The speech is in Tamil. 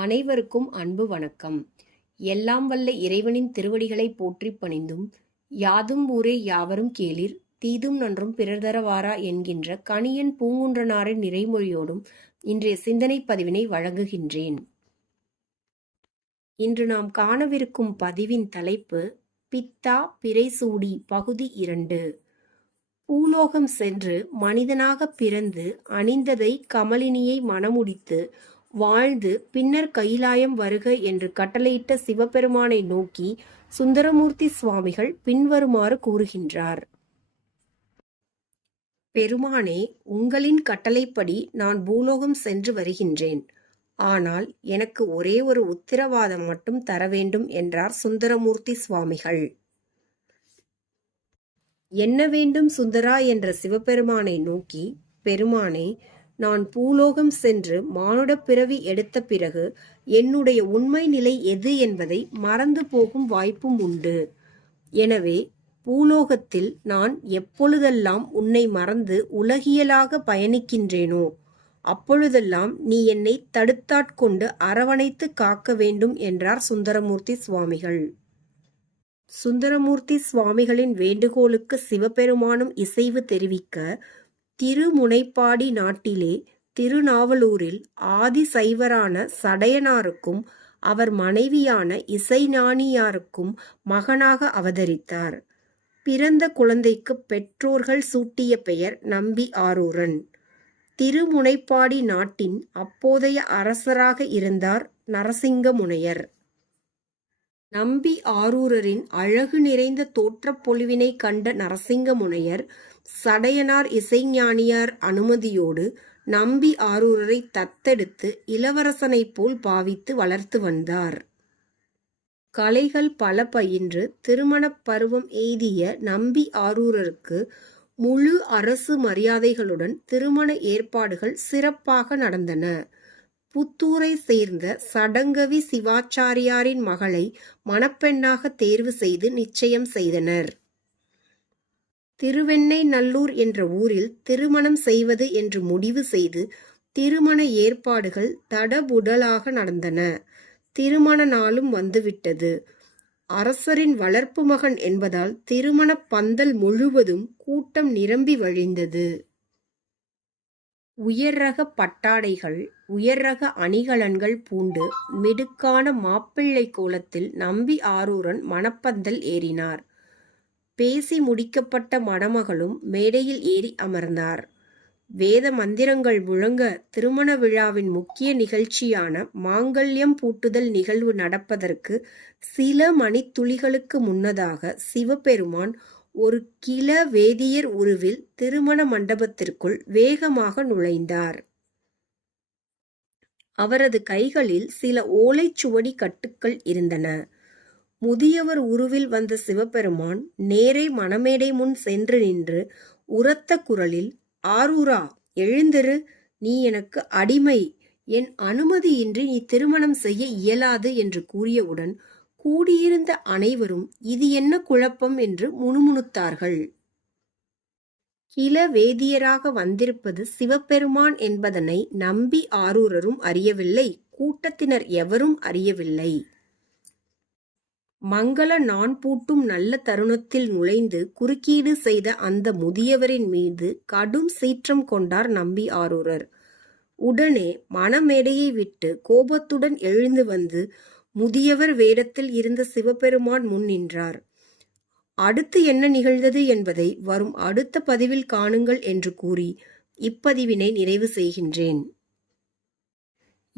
அனைவருக்கும் அன்பு வணக்கம். எல்லாம் வல்ல இறைவனின் திருவடிகளை போற்றி பணிந்தும் யாதும் ஊரே யாவரும் கேளிர் தீதும் நன்றும் பிறர் தரவாரா என்கின்ற கணியன் பூங்குன்றனாரின் நிறைமொழியோடும் இன்றைய சிந்தனை பதிவினை வழங்குகின்றேன். இன்று நாம் காணவிருக்கும் பதிவின் தலைப்பு பித்தா பிறைசூடி பகுதி இரண்டு. பூலோகம் சென்று மனிதனாக பிறந்து அணிந்ததை கமலினியை மணமுடித்து வாழ்ந்து பின்னர் கைலாயம் வருக என்று கட்டளையிட்ட சிவபெருமானை நோக்கி சுந்தரமூர்த்தி சுவாமிகள் பின்வருமாறு கூறுகின்றார். பெருமானே உங்களின் கட்டளைப்படி நான் பூலோகம் சென்று வருகின்றேன். ஆனால் எனக்கு ஒரே ஒரு உத்திரவாதம் மட்டும் தர வேண்டும் என்றார் சுந்தரமூர்த்தி சுவாமிகள். என்ன வேண்டும் சுந்தரா? என்ற சிவபெருமானை நோக்கி பெருமானே நான் பூலோகம் சென்று மானுடப் பிறவி எடுத்த பிறகு என்னுடைய உண்மை நிலை எது என்பதை மறந்து போகும் வாய்ப்பும் உண்டு. எனவே பூலோகத்தில் நான் எப்பொழுதெல்லாம் உன்னை மறந்து உலகியலாக பயணிக்கின்றேனோ அப்பொழுதெல்லாம் நீ என்னை தடுத்தாட்கொண்டு அரவணைத்து காக்க வேண்டும் என்றார் சுந்தரமூர்த்தி சுவாமிகள். சுந்தரமூர்த்தி சுவாமிகளின் வேண்டுகோளுக்கு சிவபெருமானும் இசைவு தெரிவிக்க திருமுனைப்பாடி நாட்டிலே திருநாவலூரில் ஆதி சைவரான சடையனாருக்கும் அவர் மனைவியான இசைஞானியாருக்கும் மகனாக அவதரித்தார். பிறந்த குழந்தைக்கு பெற்றோர்கள் சூட்டிய பெயர் நம்பி ஆரூரன். திருமுனைப்பாடி நாட்டின் அப்போதைய அரசராக இருந்தார் நரசிங்க முனையர் நம்பி ஆரூரரின் அழகு நிறைந்த தோற்றப் பொலிவினை கண்ட நரசிங்க முனையர் சடையனார் இசைஞானியார் அனுமதியோடு நம்பி ஆரூரரை தத்தெடுத்து இளவரசனைப் போல் பாவித்து வளர்த்து வந்தார். கலைகள் பல பயின்று திருமணப் பருவம் எய்திய நம்பி ஆரூரருக்கு முழு அரசு மரியாதைகளுடன் திருமண ஏற்பாடுகள் சிறப்பாக நடந்தன. புத்தூரை சேர்ந்த சடங்கவி சிவாச்சாரியாரின் மகளை மணப்பெண்ணாக தேர்வு செய்து நிச்சயம் செய்தனர். திருவெண்ணெய்நல்லூர் என்ற ஊரில் திருமணம் செய்வது என்று முடிவு செய்து திருமண ஏற்பாடுகள் தடபுடலாக நடந்தன. திருமண நாளும் வந்துவிட்டது. அரசரின் வளர்ப்பு மகன் என்பதால் திருமண பந்தல் முழுவதும் கூட்டம் நிரம்பி வழிந்தது. உயர்ரக பட்டாடைகள் உயர் ரக அணிகலன்கள் பூண்டு மிடுக்கான மாப்பிள்ளை கோலத்தில் நம்பி ஆரூரன் மணப்பந்தல் ஏறினார். பேசி முடிக்கப்பட்ட மணமகளும் மேடையில் ஏறி அமர்ந்தார். வேத மந்திரங்கள் முழங்க திருமண விழாவின் முக்கிய நிகழ்ச்சியான மாங்கல்யம் பூட்டுதல் நிகழ்வு நடப்பதற்கு சில மணித்துளிகளுக்கு முன்னதாக சிவபெருமான் ஒரு கிள வேதியர் உருவில் திருமண மண்டபத்திற்குள் வேகமாக நுழைந்தார். அவரது கைகளில் சில ஓலைச்சுவடி கட்டுக்கள் இருந்தன. முதியவர் உருவில் வந்த சிவபெருமான் நேரே மணமேடை முன் சென்று நின்று உரத்த குரலில் ஆரூரா எழுந்திரு நீ எனக்கு அடிமை. என் அனுமதியின்றி நீ திருமணம் செய்ய இயலாது என்று கூறியவுடன் கூடியிருந்த அனைவரும் இது என்ன குழப்பம் என்று முணுமுணுத்தார்கள். கில வேதியராக வந்திருப்பது சிவபெருமான் என்பதனை நம்பி ஆரூரரும் அறியவில்லை. கூட்டத்தினர் எவரும் அறியவில்லை. மங்கள நான் பூட்டும் நல்ல தருணத்தில் நுழைந்து குறுக்கீடு செய்த அந்த முதியவரின் மீது கடும் சீற்றம் கொண்டார் நம்பி ஆரூரர். உடனே மணமேடையை விட்டு கோபத்துடன் எழுந்து வந்து முதியவர் வேடத்தில் இருந்த சிவபெருமான் முன் நின்றார். அடுத்து என்ன நிகழ்ந்தது என்பதை வரும் அடுத்த பதிவில் காணுங்கள் என்று கூறி இப்பதிவினை நிறைவு செய்கின்றேன்.